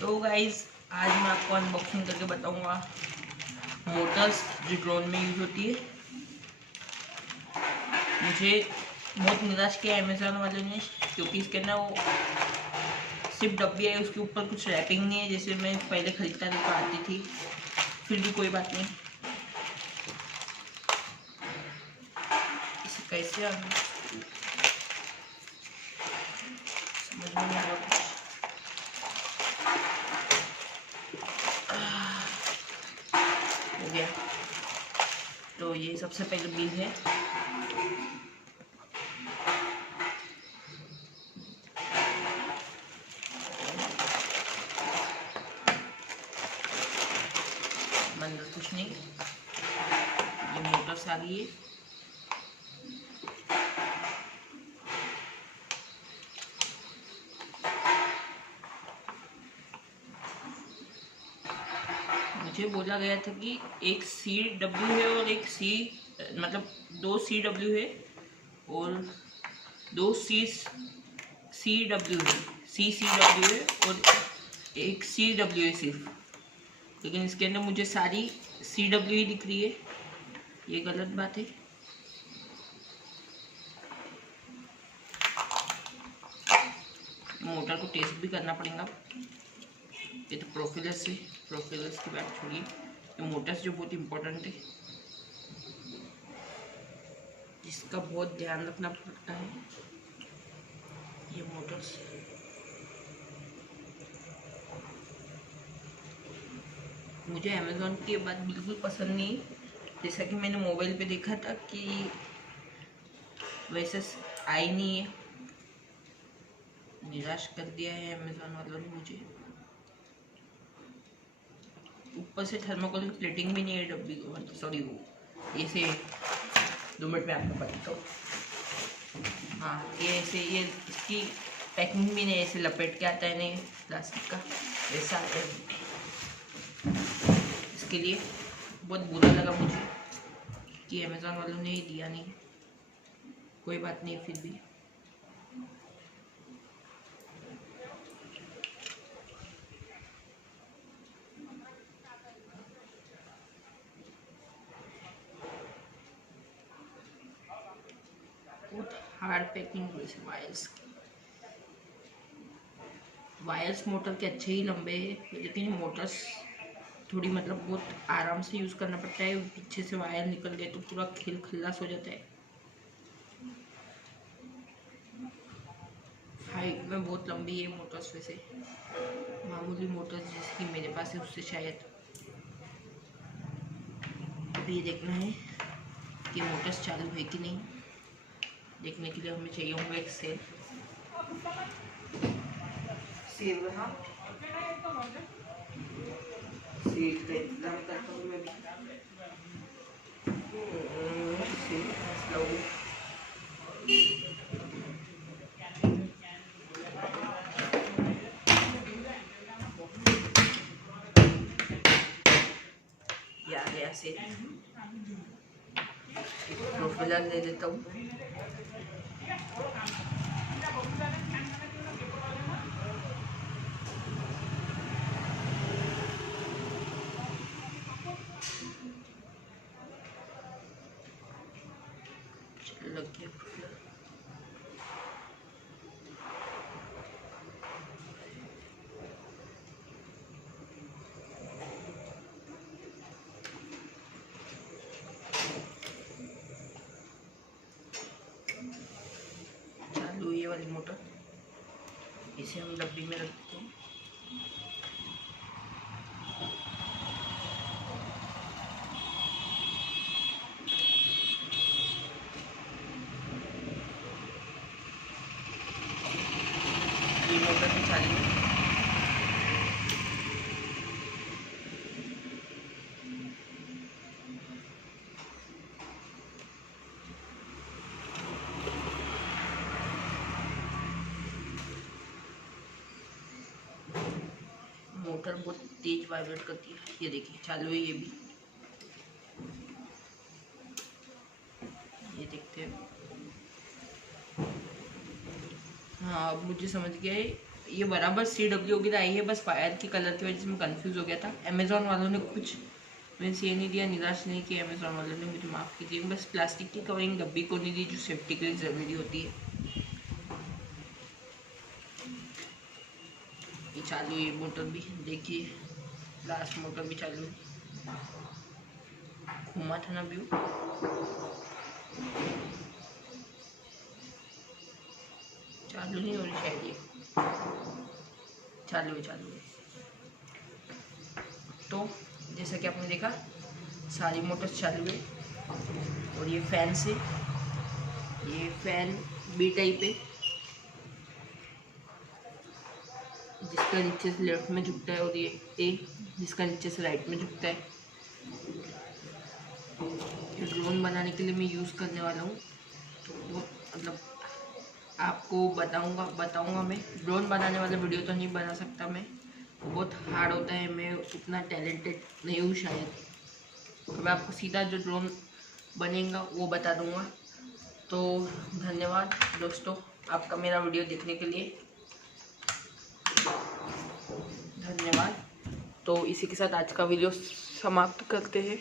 तो गाइज आज मैं आपको अनबॉक्सिंग करके बताऊंगा मोटर्स जो ड्रोन में यूज़ होती है। मुझे बहुत निराश किया अमेज़ॉन वाले ने, क्योंकि इसके ना वो सिर्फ डब्बी है, उसके ऊपर कुछ रैपिंग नहीं है जैसे मैं पहले खरीदता था तो आती थी। फिर भी कोई बात नहीं, इसे कैसे समझ में नहीं आ रहा कुछ। हो गया। तो ये सबसे पहले बिल है। अंदर कुछ नहीं, ये मोटर्स आ गई है। मुझे बोला गया था कि एक CW है और एक मतलब 2 CW है और 2 CW है, CCW है और एक CW है सिर्फ। लेकिन इसके अंदर मुझे सारी CW ही दिख रही है, ये गलत बात है। मोटर को टेस्ट भी करना पड़ेगा। ये तो प्रोफिलस है, प्रोफिलस की बात छोड़िए, ये मोटर्स जो बहुत इम्पोर्टेंट है, जिसका बहुत ध्यान रखना पड़ता है। ये मोटर्स मुझे अमेज़ॉन की ये बात बिल्कुल पसंद नहीं, जैसा कि मैंने मोबाइल पे देखा था कि वैसे आई नहीं है। निराश कर दिया है अमेज़ॉन वालों ने मुझे। ऊपर से थर्मोकोल प्लेटिंग भी नहीं है डब्बी को, सॉरी वो ऐसे 2 मिनट में आपको बताता हूँ। हाँ, ये ऐसे, ये इसकी पैकिंग भी नहीं ऐसे लपेट के आता है, नहीं प्लास्टिक का ऐसा आता है। इसके लिए बहुत बुरा लगा मुझे कि अमेज़ॉन वालों ने ये दिया नहीं। कोई बात नहीं, फिर भी बहुत हार्ड पैकिंग हुई है। वायर्स मोटर के अच्छे ही लंबे हैं, लेकिन मोटर्स थोड़ी मतलब बहुत आराम से यूज़ करना पड़ता है। पीछे से वायर निकल गए तो पूरा खिलास हो जाता है। हाइट में बहुत लंबी है मोटर्स, वैसे मामूली मोटर्स जिसकी मेरे पास है उससे शायद। अभी ये देखना है कि मोटर्स चालू है कि नहीं। देखने के लिए हमें चाहिए होगा एक सेल। सेल हाँ, सेल का इंतजाम करता हूँ मैं भी। ये आ गया सेल, प्रोफिलर ले लेता हूँ। लग गया प्रोफिलर। चालू ये वाली मोटर, इसे हम डब्बी में रख देते हैं। ये मोटर भी चालू है। मोटर बहुत तेज वाइब्रेट करती है, ये देखिए चालू है ये भी, ये देखते हैं। हाँ, अब मुझे समझ गया है ये बराबर CW वगैरह आई है, बस फायर के कलर की वजह से मैं कंफ्यूज हो गया था। अमेज़ॉन वालों ने कुछ मीन्स ये नहीं दिया, निराश नहीं किया अमेज़ॉन वालों ने, मुझे माफ़ कीजिए। बस प्लास्टिक की कवरिंग डब्बी को नहीं दी जो सेफ्टी के लिए ज़रूरी होती है। ये चालू, ये मोटर भी देखिए, लास्ट मोटर भी चालू है। घूमा था ना व्यू। चालू नहीं हो रही शायद, ये चालू है। तो जैसा कि आपने देखा सारी मोटर्स चालू है। और ये फैन से, ये फैन बी टाइप है जिसका नीचे से लेफ्ट में झुकता है, और ये ए जिसका नीचे से राइट में झुकता है। ये ड्रोन बनाने के लिए मैं यूज़ करने वाला हूँ। तो वो मतलब आपको बताऊंगा मैं। ड्रोन बनाने वाला वीडियो तो नहीं बना सकता मैं, बहुत हार्ड होता है, मैं उतना टैलेंटेड नहीं हूँ शायद। तो मैं आपको सीधा जो ड्रोन बनेगा वो बता दूंगा। तो धन्यवाद दोस्तों आपका मेरा वीडियो देखने के लिए, धन्यवाद। तो इसी के साथ आज का वीडियो समाप्त करते हैं।